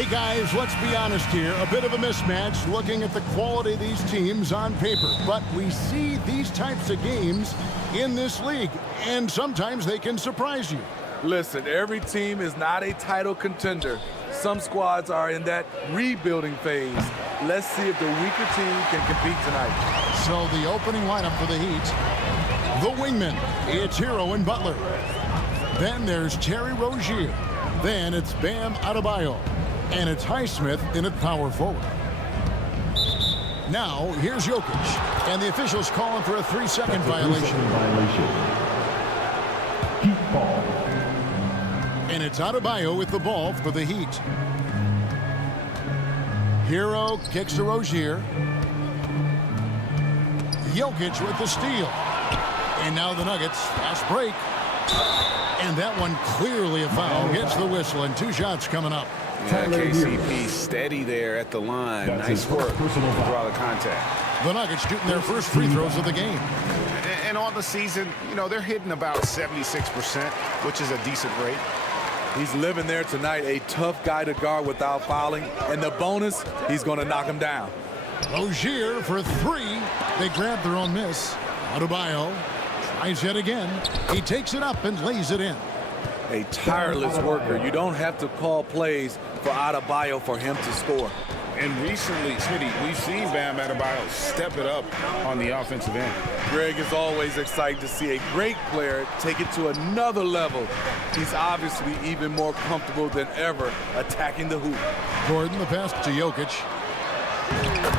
Hey guys, let's be honest here. A bit of a mismatch looking at the quality of these teams on paper. But we see these types of games in this league, and sometimes they can surprise you. Listen, every team is not a title contender. Some squads are in that rebuilding phase. Let's see if the weaker team can compete tonight. So the opening lineup for the Heat. The wingman, it's Hero and Butler. Then there's Terry Rozier. Then it's Bam Adebayo. And it's Highsmith in at power forward. Now, here's Jokić. And the officials calling for a 3-second violation. Heat ball. And it's Adebayo with the ball for the Heat. Hero kicks to Rozier. Jokić with the steal. And now the Nuggets, fast break. And that one clearly a foul. Gets the whistle, and 2 shots coming up. Yeah, KCP steady there at the line. Nice work to draw the contact. The Nuggets shooting their first free throws of the game. And on the season, you know, they're hitting about 76%, which is a decent rate. He's living there tonight, a tough guy to guard without fouling. And the bonus, he's going to knock him down. Rozier for 3. They grab their own miss. Adebayo tries yet again. He takes it up and lays it in. A tireless worker. You don't have to call plays for Adebayo for him to score. And recently, Smitty, we've seen Bam Adebayo step it up on the offensive end. Greg is always excited to see a great player take it to another level. He's obviously even more comfortable than ever attacking the hoop. Gordon, the pass to Jokić.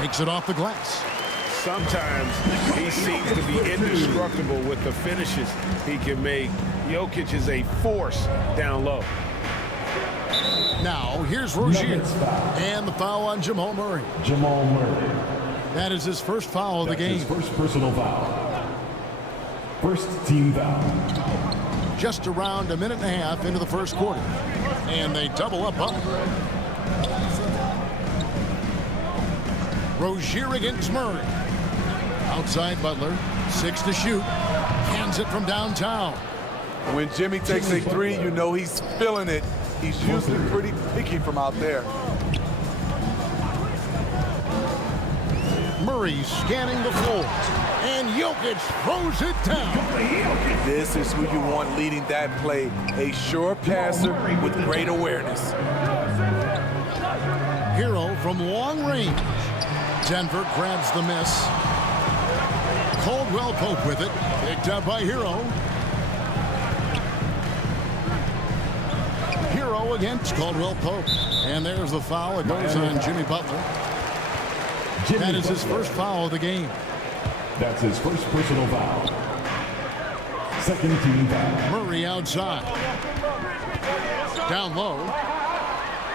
Takes it off the glass. Sometimes he seems to be indestructible with the finishes he can make. Jokić is a force down low. Now, here's Rozier. And the foul on Jamal Murray. Jamal Murray. That is his first foul of the game. His first personal foul. First team foul. Just around a minute and a half into the first quarter. And they double up. Rozier against Murray. Outside Butler. 6 to shoot. Hands it from downtown. When Jimmy takes a 3, you know he's feeling it. He's usually pretty picky from out there. Murray scanning the floor. And Jokić throws it down. This is who you want leading that play. A sure passer with great awareness. Hero from long range. Denver grabs the miss. Caldwell Pope with it. Picked up by Hero. Hero against Caldwell Pope. And there's the foul. It goes on Jimmy Butler. That is his first foul of the game. That's his first personal foul. Second team foul. Murray outside. Down low.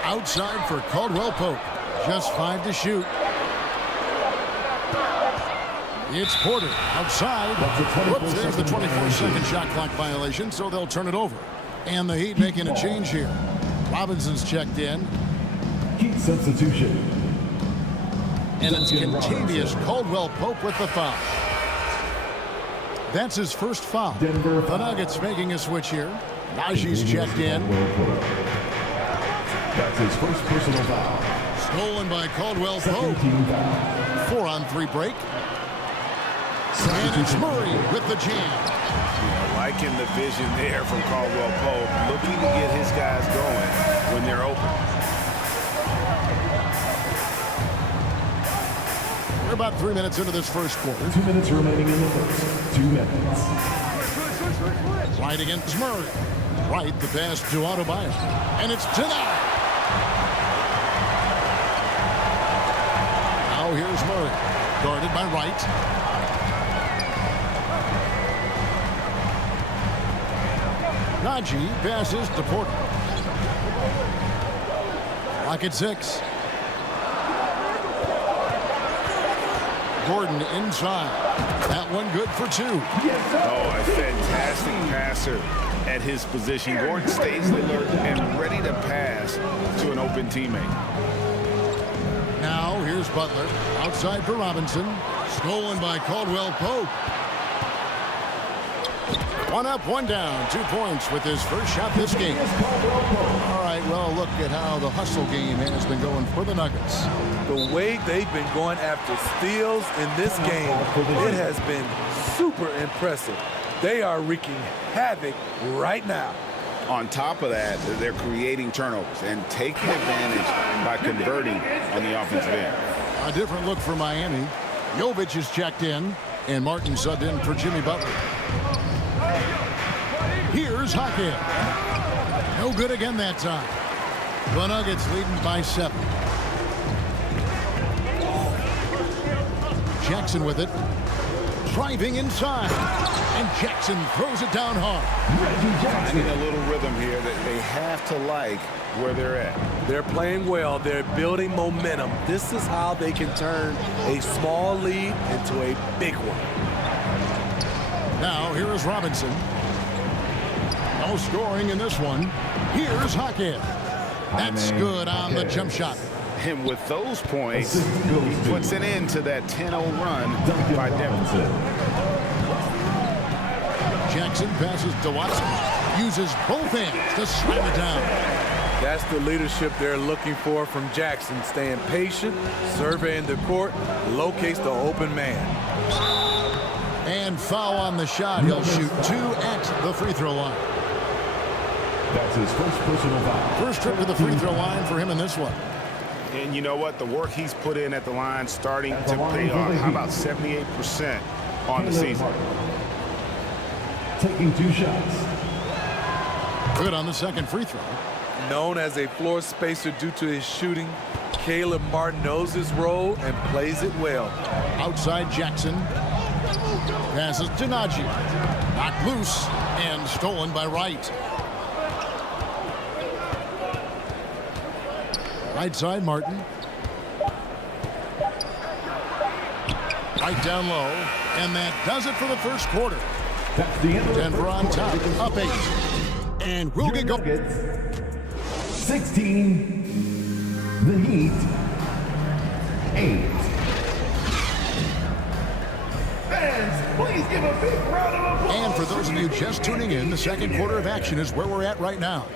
Outside for Caldwell Pope. Just 5 to shoot. It's Porter outside. Whoops, there's the 24-second shot clock violation, so they'll turn it over. And the Heat making a change here. Robinson's checked in. Heat substitution. And it's Contavious Caldwell Pope with the foul. That's his first foul. Denver The Nuggets making a switch here. Najee's checked in. That's his first personal foul. Stolen by Caldwell Second Pope. team foul. 4-on-3 break. And it's Murray with the jam. Liking the vision there from Caldwell Pope, looking to get his guys going when they're open. We're about 3 minutes into this first quarter. 2 minutes remaining in the first. 2 minutes. Right against Murray. Right, the pass to Adebayo. And it's denied. Now here's Murray. Guarded by Wright. Najee passes to Porter. Clock at 6. Gordon inside. That one good for 2. Oh, a fantastic passer at his position. Gordon stays alert and ready to pass to an open teammate. Now here's Butler. Outside for Robinson. Stolen by Caldwell Pope. One up, one down. 2 points with his first shot this game. All right, well, look at how the hustle game has been going for the Nuggets. The way they've been going after steals in this game, it has been super impressive. They are wreaking havoc right now. On top of that, they're creating turnovers and taking advantage by converting on the offensive end. A different look for Miami. Jokić is checked in, and Martin subbed in for Jimmy Butler. Here's Jokić. No good again that time. The Nuggets leading by 7. Jackson with it. Driving inside. And Jackson throws it down hard. Finding a little rhythm here that they have to like where they're at. They're playing well. They're building momentum. This is how they can turn a small lead into a big one. Now, here is Robinson. No scoring in this one. Here's Jokić. That's good on the jump shot. And with those points, he puts an end to that 10-0 run by Denver. Jackson passes to Watson. Uses both hands to slam it down. That's the leadership they're looking for from Jackson. Staying patient, surveying the court, locates the open man. And foul on the shot. He'll shoot 2 at the free throw line. That's his first personal foul. First trip to the free throw line for him in this one. And you know what? The work he's put in at the line starting to pay off. How about 78% on the season? Taking 2 shots. Good on the second free throw. Known as a floor spacer due to his shooting, Caleb Martin knows his role and plays it well. Outside Jackson. Passes to Najee. Knocked loose and stolen by Wright. Right side, Martin. Right down low. And that does it for the first quarter. That's the end of Denver on top, up 8. And we'll get going. 16. The Heat. 8. Fans, please give a big round of applause. And for those of you just tuning in, the second quarter of action is where we're at right now.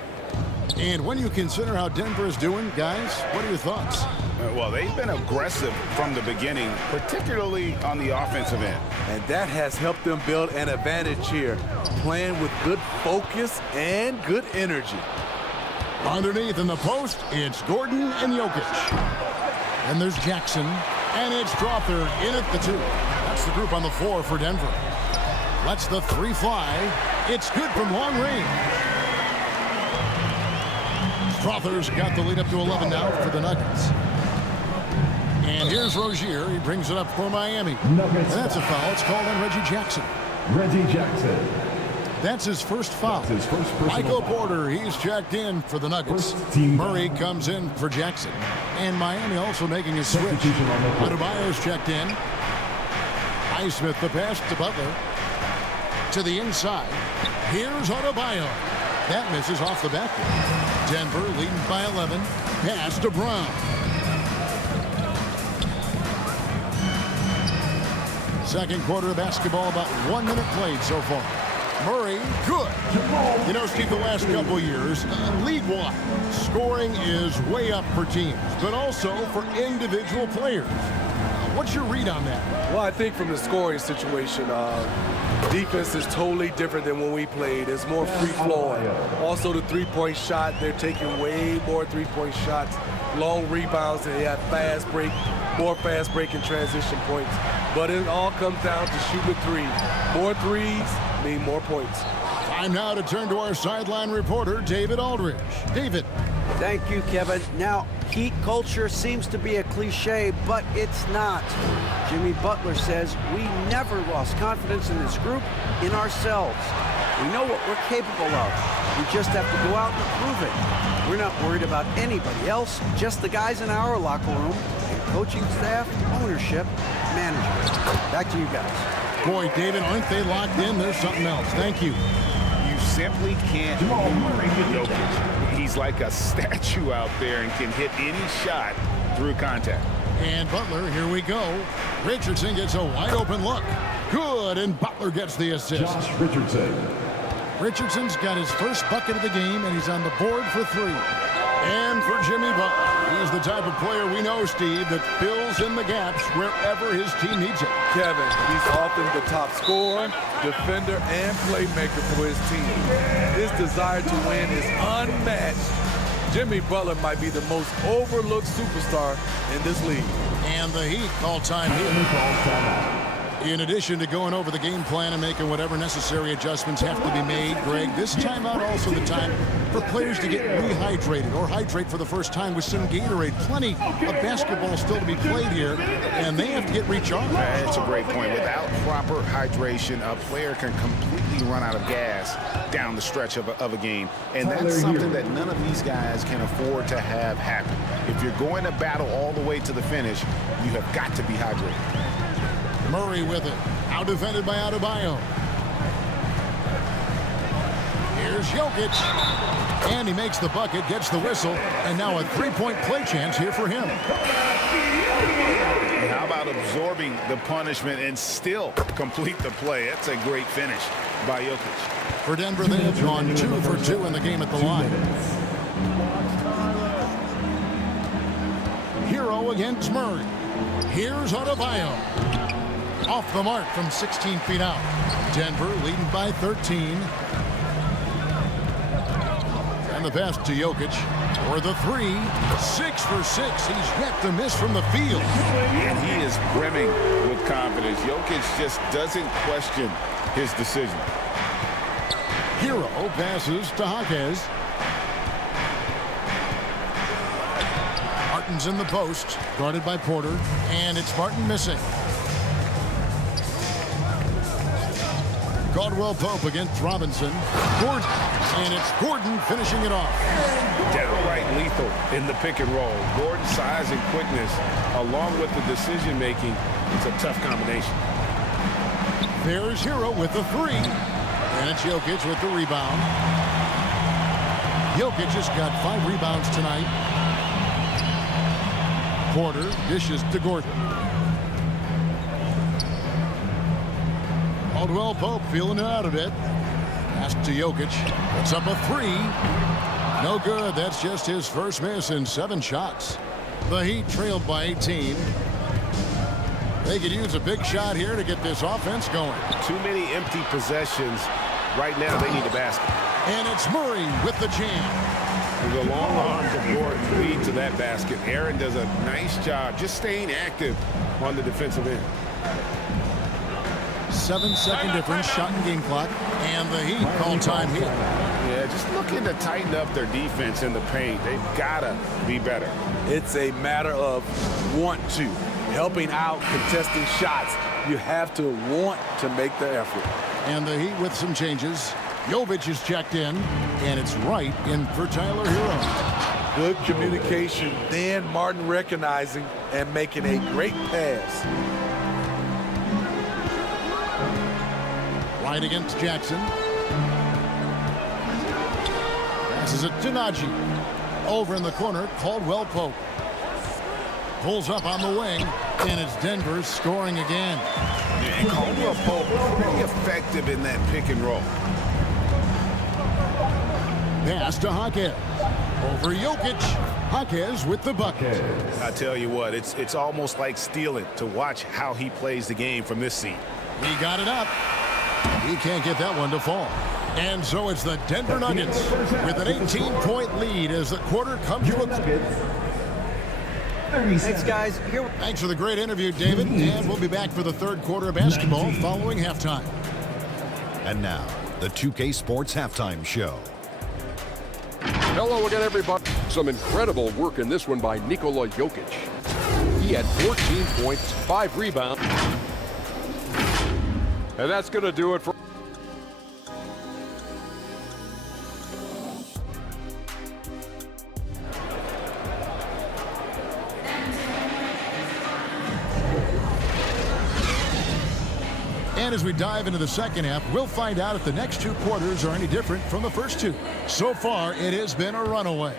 And when you consider how Denver is doing, guys, what are your thoughts? Well, they've been aggressive from the beginning, particularly on the offensive end. And that has helped them build an advantage here, playing with good focus and good energy. Underneath in the post, it's Gordon and Jokić. And there's Jackson, and it's Strawther in at the 2. That's the group on the floor for Denver. Lets the 3 fly. It's good from long range. Strawther's got the lead up to 11 now for the Nuggets. And here's Rozier. He brings it up for Miami. And that's a foul. It's called on Reggie Jackson. Reggie Jackson. That's his first foul. His first Michael foul. Porter, he's checked in for the Nuggets. Team Murray comes in for Jackson. And Miami also making his switch. Adebayo's checked in. Highsmith the pass to Butler. To the inside. Here's Adebayo. That misses off the backboard. Denver leading by 11. Pass to Brown. Second quarter of basketball, about 1 minute played so far. Murray, good. You know, Steve, the last couple of years, league-wide, scoring is way up for teams, but also for individual players. What's your read on that? Well, I think from the scoring situation, defense is totally different than when we played. It's more free-flowing. Also, the three-point shot, they're taking way more three-point shots, long rebounds, and they have fast break, more fast break and transition points. But it all comes down to shooting a 3. More threes mean more points. Time now to turn to our sideline reporter, David Aldridge. David. Thank you, Kevin. Now, Heat culture seems to be a cliche, but it's not. Jimmy Butler says we never lost confidence in this group, in ourselves. We know what we're capable of. We just have to go out and prove it. We're not worried about anybody else, just the guys in our locker room, and coaching staff, ownership, managers. Back to you guys. Boy, David, aren't they locked in? There's something else. Thank you. You simply can't move Jokić. He's like a statue out there and can hit any shot through contact. And Butler, here we go. Richardson gets a wide open look. Good, and Butler gets the assist. Josh Richardson. Richardson's got his first bucket of the game, and he's on the board for 3. And for Jimmy Butler, he's the type of player we know, Steve, that fills in the gaps wherever his team needs it. Kevin, he's often the top scorer, defender, and playmaker for his team. His desire to win is unmatched. Jimmy Butler might be the most overlooked superstar in this league. And the Heat call time here. In addition to going over the game plan and making whatever necessary adjustments have to be made, Greg, this timeout also the time for players to get rehydrated or hydrate for the first time with some Gatorade. Plenty of basketball still to be played here, and they have to get recharged. That's a great point. Without proper hydration, a player can completely run out of gas down the stretch of a game. And that's something that none of these guys can afford to have happen. If you're going to battle all the way to the finish, you have got to be hydrated. Murray with it. Out defended by Adebayo. Here's Jokić. And he makes the bucket, gets the whistle, and now a three-point play chance here for him. How about absorbing the punishment and still complete the play? That's a great finish by Jokić. For Denver, they have gone 2 for 2 in the game at the line. Hero against Murray. Here's Adebayo. Off the mark from 16 feet out. Denver leading by 13. And the pass to Jokić for the 3. 6 for 6. He's yet to miss from the field. And he is brimming with confidence. Jokić just doesn't question his decision. Hero passes to Jaquez. Martin's in the post, guarded by Porter, and it's Martin missing. Caldwell-Pope against Robinson. Gordon, and it's Gordon finishing it off. Downright lethal in the pick and roll. Gordon's size and quickness, along with the decision-making, it's a tough combination. There's Hero with the 3. And it's Jokić with the rebound. Jokić has got 5 rebounds tonight. Porter dishes to Gordon. Caldwell-Pope feeling it out a bit. Pass to Jokić. Puts up a 3. No good. That's just his first miss in 7 shots. The Heat trailed by 18. They could use a big shot here to get this offense going. Too many empty possessions. Right now, they need a basket. And it's Murray with the jam. The long arms of Gordon lead to that basket. Aaron does a nice job just staying active on the defensive end. 7-second difference, shot and game clock, and the Heat call time here. Yeah, just looking to tighten up their defense in the paint. They've got to be better. It's a matter of want to. Helping out, contesting shots. You have to want to make the effort. And the Heat with some changes. Jokić is checked in, and it's right in for Tyler Hero. Good communication. Then Martin recognizing and making a great pass. Right against Jackson. Passes it to Nagy. Over in the corner, Caldwell-Pope. Pulls up on the wing, and it's Denver scoring again. And Caldwell-Pope pretty effective in that pick and roll. Pass to Jaquez. Over Jokić. Jaquez with the bucket. I tell you what, it's almost like stealing to watch how he plays the game from this seat. He got it up. He can't get that one to fall. And so it's the Denver Nuggets with an 18-point lead as the quarter comes to a close. Thanks, guys. Thanks for the great interview, David. And we'll be back for the third quarter of basketball following halftime. And now, the 2K Sports Halftime Show. Hello again, everybody. Some incredible work in this one by Nikola Jokić. He had 14 points, 5 rebounds. And that's going to do it for... And as we dive into the second half, we'll find out if the next 2 quarters are any different from the first 2. So far, it has been a runaway.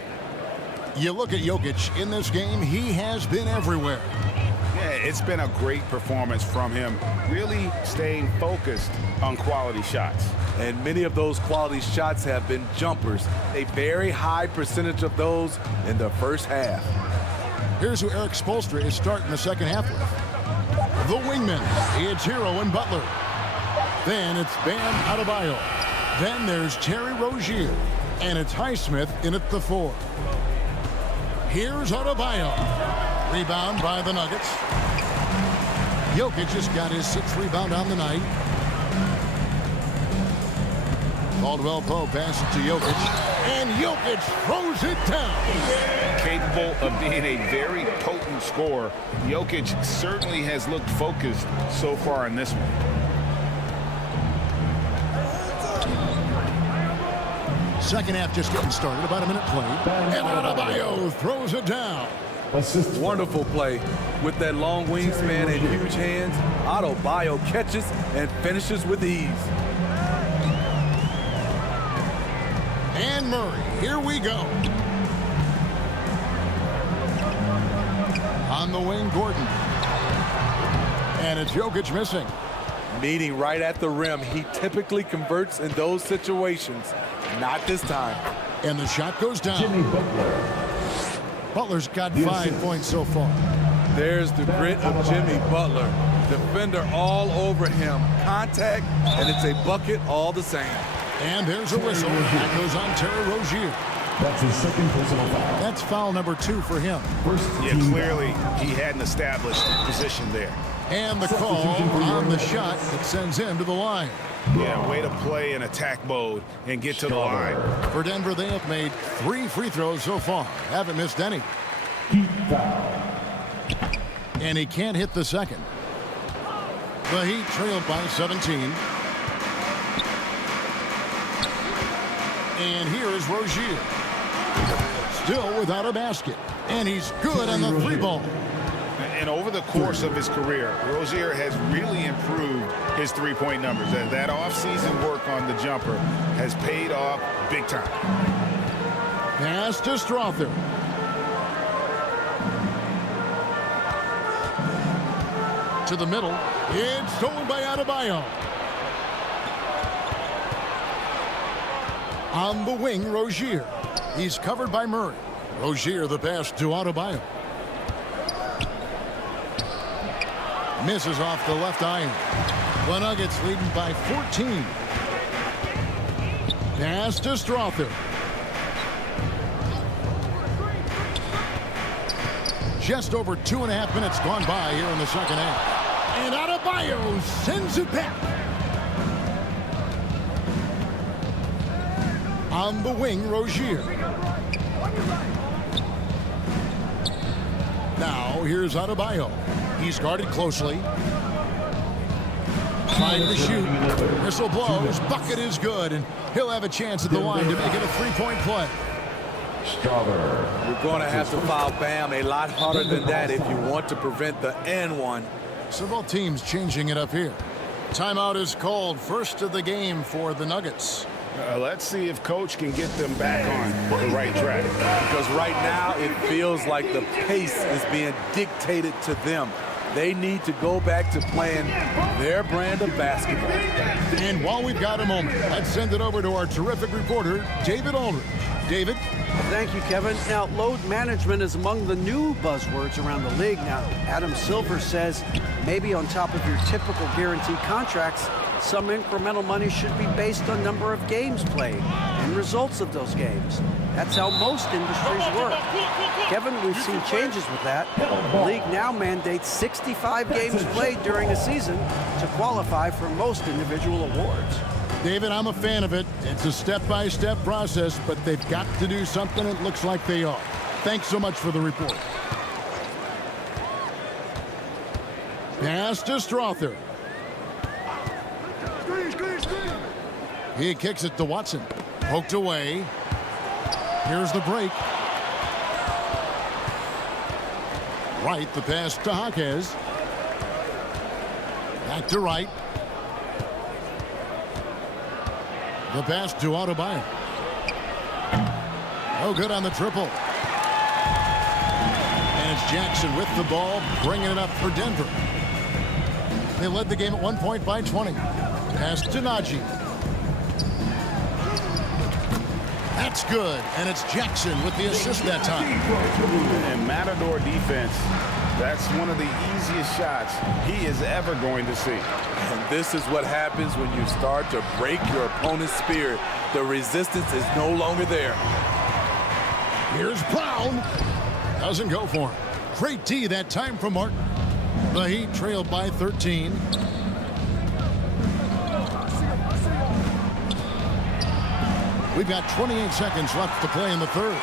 You look at Jokić in this game, he has been everywhere. Yeah, it's been a great performance from him, really staying focused on quality shots. And many of those quality shots have been jumpers. A very high percentage of those in the first half. Here's who Eric Spoelstra is starting the second half with. The wingman, it's Hero and Butler. Then it's Bam Adebayo. Then there's Terry Rozier. And it's Highsmith in at the 4. Here's Adebayo. Rebound by the Nuggets. Jokić just got his 6th rebound on the night. Caldwell Pope passes to Jokić. And Jokić throws it down. Capable of being a very potent scorer, Jokić certainly has looked focused so far in this one. Second half just getting started, about a minute played. And Adebayo throws it down. Wonderful play. With that long wingspan and huge hands, Adebayo catches and finishes with ease. And Murray, here we go. On the wing, Gordon. And it's Jokić missing. Meeting right at the rim. He typically converts in those situations. Not this time. And the shot goes down. Butler's got 5 points so far. There's the grit of Jimmy Butler. Defender all over him. Contact, and it's a bucket all the same. And there's a whistle. That goes on Terry Rozier. That's his second personal foul. That's foul number 2 for him. Yeah, clearly he hadn't established position there. And the call on the shot that sends him to the line. Yeah, way to play in attack mode and get to the line. For Denver, they have made 3 free throws so far. Haven't missed any. And he can't hit the second. The Heat trailed by 17. And here is Rozier. Still without a basket. And he's good on the 3-ball. And over the course of his career, Rozier has really improved his three-point numbers. That offseason work on the jumper has paid off big time. Pass to Strother. To the middle. It's stolen by Adebayo. On the wing, Rozier. He's covered by Murray. Rozier the pass to Adebayo. Misses off the left iron. The Nuggets leading by 14. Pass to Strother. Just over 2.5 minutes gone by here in the second half. And Adebayo sends it back. On the wing, Rozier. Now here's Adebayo. He's guarded closely. Trying to shoot. Whistle blows. Bucket is good. And he'll have a chance at the line to make it a 3-point play. You're going to have to foul Bam a lot harder than that if you want to prevent the N1. So both teams changing it up here. Timeout is called. First of the game for the Nuggets. Let's see if Coach can get them back on the right track. Because right now it feels like the pace is being dictated to them. They need to go back to playing their brand of basketball. And while we've got a moment, let's send it over to our terrific reporter, David Aldridge. David? Thank you, Kevin. Now, load management is among the new buzzwords around the league. Now, Adam Silver says maybe on top of your typical guaranteed contracts, some incremental money should be based on number of games played and results of those games. That's how most industries work. Kevin, we've seen changes with that. The league now mandates 65 games played during a season to qualify for most individual awards. David, I'm a fan of it. It's a step-by-step process, but they've got to do something. It looks like they are. Thanks so much for the report. Pass to Strother. He kicks it to Watson. Poked away. Here's the break. Wright, the pass to Jaquez. Back to Wright. The pass to Adebayo. No good on the triple. And it's Jackson with the ball, bringing it up for Denver. They led the game at 1 point by 20. Pass to Najee. That's good, and it's Jackson with the assist that time. And Matador defense, that's one of the easiest shots he is ever going to see. And this is what happens when you start to break your opponent's spirit. The resistance is no longer there. Here's Brown. Doesn't go for him. Great D that time from Martin. The Heat trailed by 13. We've got 28 seconds left to play in the third.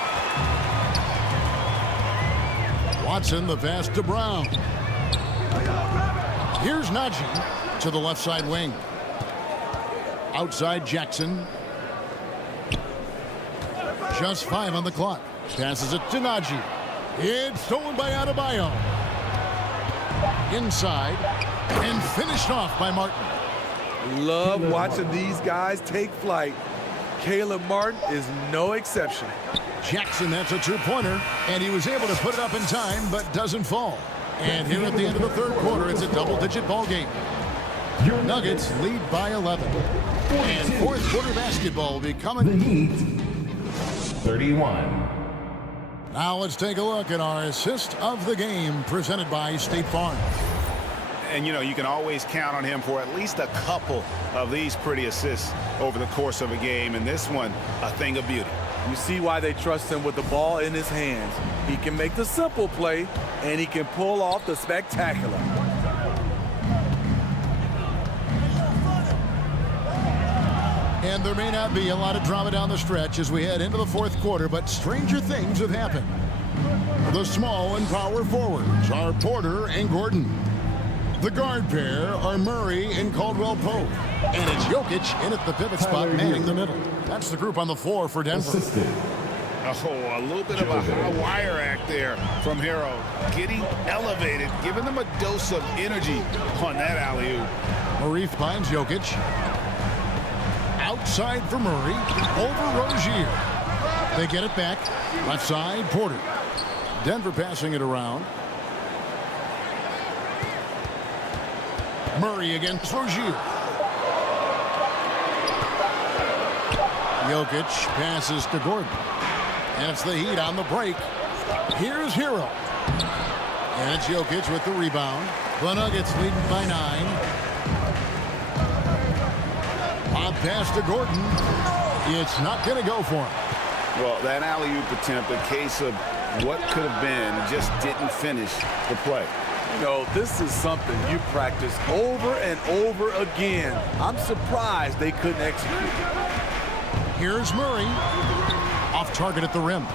Watson, the pass to Brown. Here's Najee to the left side wing. Outside Jackson. Just 5 on the clock. Passes it to Najee. It's stolen by Adebayo. Inside and finished off by Martin. Love watching these guys take flight. Caleb Martin is no exception. Jackson, that's a two-pointer, and he was able to put it up in time, but doesn't fall. And here at the end of the third quarter, it's a double-digit ball game. Nuggets lead by 11. And fourth quarter basketball will be coming. The Heat, 31. Now let's take a look at our assist of the game presented by State Farm. And, you know, you can always count on him for at least a couple of these pretty assists over the course of a game. And this one, a thing of beauty. You see why they trust him with the ball in his hands. He can make the simple play, and he can pull off the spectacular. And there may not be a lot of drama down the stretch as we head into the fourth quarter, but stranger things have happened. The small and power forwards are Porter and Gordon. The guard pair are Murray and Caldwell Pope. And it's Jokić in at the pivot spot, manning the middle. That's the group on the floor for Denver. Assisted. Oh, a little bit of a high wire act there from Hero. Getting elevated, giving them a dose of energy on that alley-oop. Murray finds Jokić. Outside for Murray. Over Rozier. They get it back. Left side, Porter. Denver passing it around. Murray against Rozier. Jokić passes to Gordon. And it's the Heat on the break. Here's Hero. And it's Jokić with the rebound. The Nuggets leading by 9. Lob pass to Gordon. It's not going to go for him. Well, that alley-oop attempt, a case of what could have been, just didn't finish the play. You know, this is something you practice over and over again. I'm surprised they couldn't execute. Here's Murray. Off target at the rim.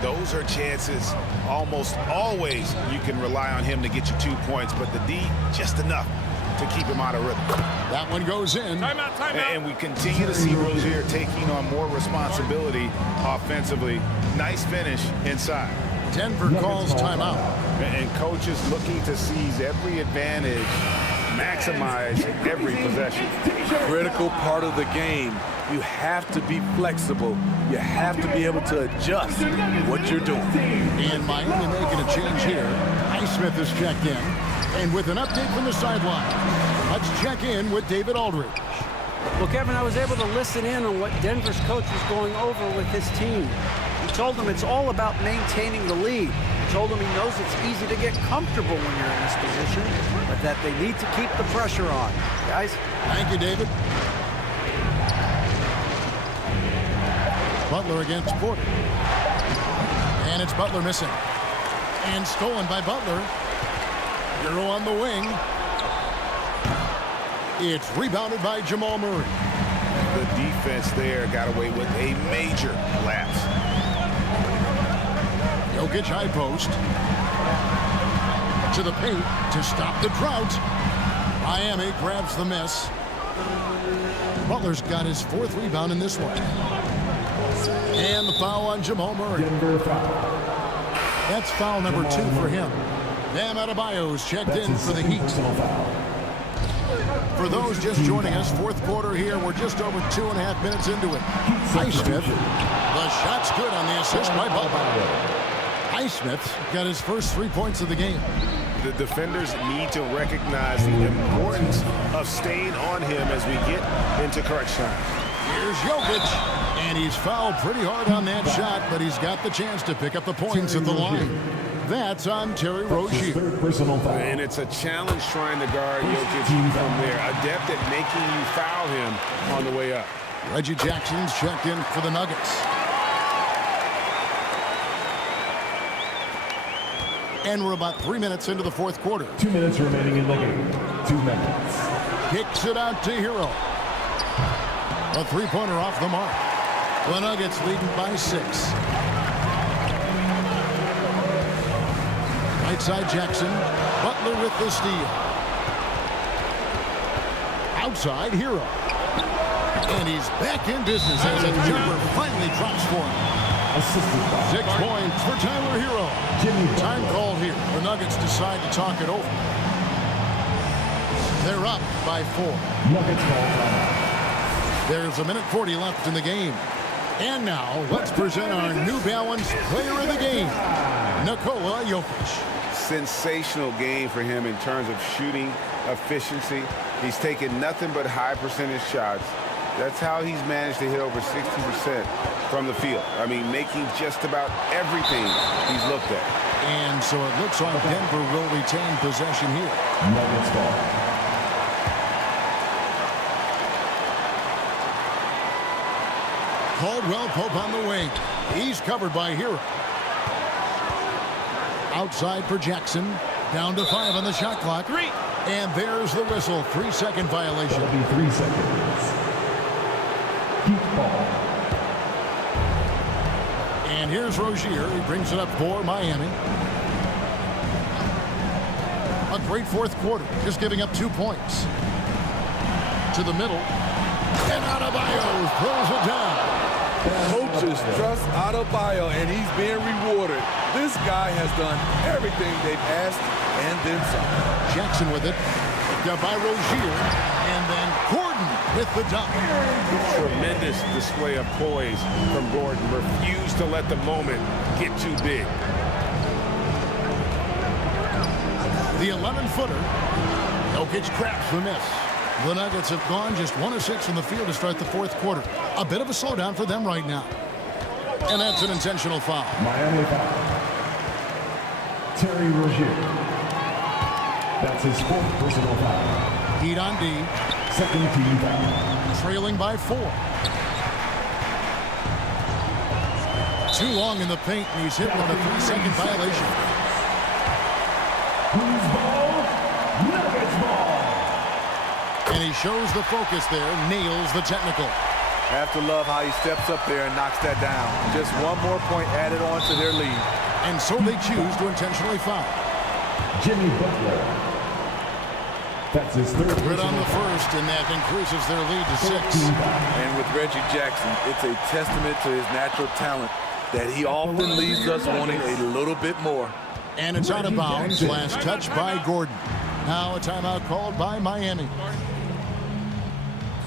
Those are chances almost always you can rely on him to get you 2 points, but the D, just enough to keep him out of rhythm. That one goes in. Timeout. And we continue to see Rozier taking on more responsibility offensively. Nice finish inside. Denver calls timeout. And coaches looking to seize every advantage, maximize every possession. Critical part of the game. You have to be flexible. You have to be able to adjust what you're doing. And Miami making a change here. Highsmith is checked in. And with an update from the sideline, let's check in with David Aldridge. Well, Kevin, I was able to listen in on what Denver's coach was going over with his team. He told them it's all about maintaining the lead. He told them he knows it's easy to get comfortable when you're in this position, but that they need to keep the pressure on. Guys? Thank you, David. Butler against Porter. And it's Butler missing. And stolen by Butler. Hero on the wing. It's rebounded by Jamal Murray. The defense there got away with a major lapse. Jokić high post. To the paint to stop the drought. Miami grabs the miss. Butler's got his 4th rebound in this one. And the foul on Jamal Murray. Denver foul. That's foul number 2 for him. Bam Adebayo's checked in for the Heat. For those just joining us, fourth quarter here. We're just over 2.5 minutes into it. Highsmith. The shot's good on the assist by Butler. Highsmith got his first 3 points of the game. The defenders need to recognize the importance of staying on him as we get into crunch time. Here's Jokić, and he's fouled pretty hard on that shot, but he's got the chance to pick up the points at the line. That's on Terry Rozier. And it's a challenge trying to guard Jokić from there. Adept at making you foul him on the way up. Reggie Jackson's checked in for the Nuggets. And we're about 3 minutes into the fourth quarter. 2 minutes remaining in the game. 2 minutes. Kicks it out to Hero. A three-pointer off the mark. The Nuggets leading by 6. Right side Jackson. Butler with the steal. Outside Hero. And he's back in business as a jumper finally drops for him. 6 points for Tyler Hero. Time call here. The Nuggets decide to talk it over. They're up by 4. Nuggets call timeout. There's 1:40 left in the game. And now, let's present our New Balance player of the game, Nikola Jokić. Sensational game for him in terms of shooting efficiency. He's taken nothing but high percentage shots. That's how he's managed to hit over 60% from the field. I mean, making just about everything he's looked at. And so it looks like Denver will retain possession here. Nuggets ball. Caldwell Pope on the wing. He's covered by Hero. Outside for Jackson. Down to 5 on the shot clock. 3. And there's the whistle. 3-second violation. That'll be 3 seconds. Heat ball. And here's Rozier. He brings it up for Miami. A great fourth quarter. Just giving up 2 points. To the middle. And Adebayo throws it down. Coaches trust Adebayo, and he's being rewarded. This guy has done everything they've asked and then some. Jackson with it. Picked up by Rozier. And then Gordon with the dunk. Tremendous display of poise from Gordon. Refused to let the moment get too big. The 11-footer. Jokić cracks the miss. The Nuggets have gone just 1 of 6 from the field to start the fourth quarter. A bit of a slowdown for them right now. And that's an intentional foul. Miami foul. Terry Rozier. That's his 4th personal foul. Heat on D. 2nd team foul. Trailing by 4. Too long in the paint, and he's hit with a 3-second violation. Who's ball? Nuggets ball. And he shows the focus there, nails the technical. Have to love how he steps up there and knocks that down. Just 1 more point added on to their lead. And so they choose to intentionally foul. Jimmy Butler. That's his 3rd Good on the first, and that increases their lead to 6. And with Reggie Jackson, it's a testament to his natural talent that he often leaves us wanting a little bit more. And it's out of bounds. Last touch by Gordon. Now a timeout called by Miami.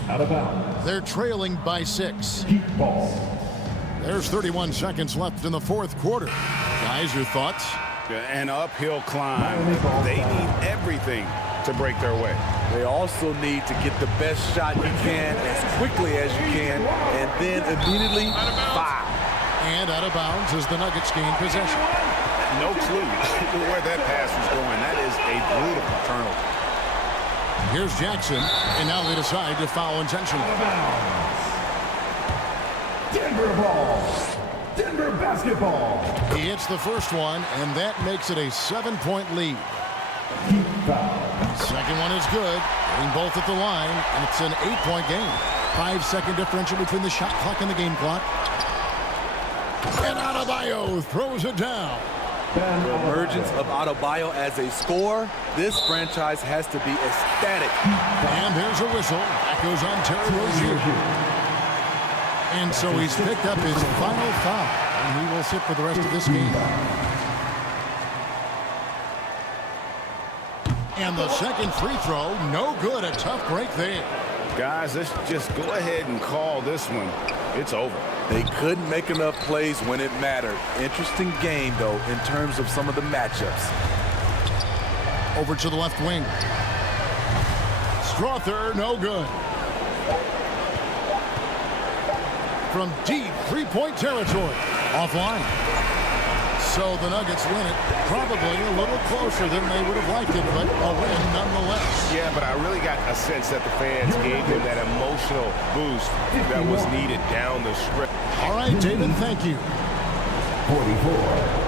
Out of bounds. They're trailing by 6. Heat ball. There's 31 seconds left in the fourth quarter. Guys, your thoughts? An uphill climb. They need everything to break their way. They also need to get the best shot you can as quickly as you can, and then immediately foul. And out of bounds as the Nuggets gain possession. No clue where that pass was going. That is a brutal turnover. Here's Jackson, and now they decide to foul intentionally. Denver ball. Denver basketball. He hits the first one, and that makes it a 7-point lead. Heat foul. Second one is good, getting both at the line, and it's an 8-point game. 5-second differential between the shot clock and the game clock. And Adebayo throws it down. The emergence of Adebayo as a scorer, this franchise has to be ecstatic. And there's a whistle. That goes on Terry Rozier. And so he's picked up his final foul, and he will sit for the rest of this game. And the second free throw, no good. A tough break there. Guys, let's just go ahead and call this one. It's over. They couldn't make enough plays when it mattered. Interesting game, though, in terms of some of the matchups. Over to the left wing. Strother, no good. From deep three-point territory. Offline. So the Nuggets win it. Probably a little closer than they would have liked it, but a win nonetheless. Yeah, but I really got a sense that the fans gave him that emotional boost that was needed down the stretch. All right, David, thank you. 44.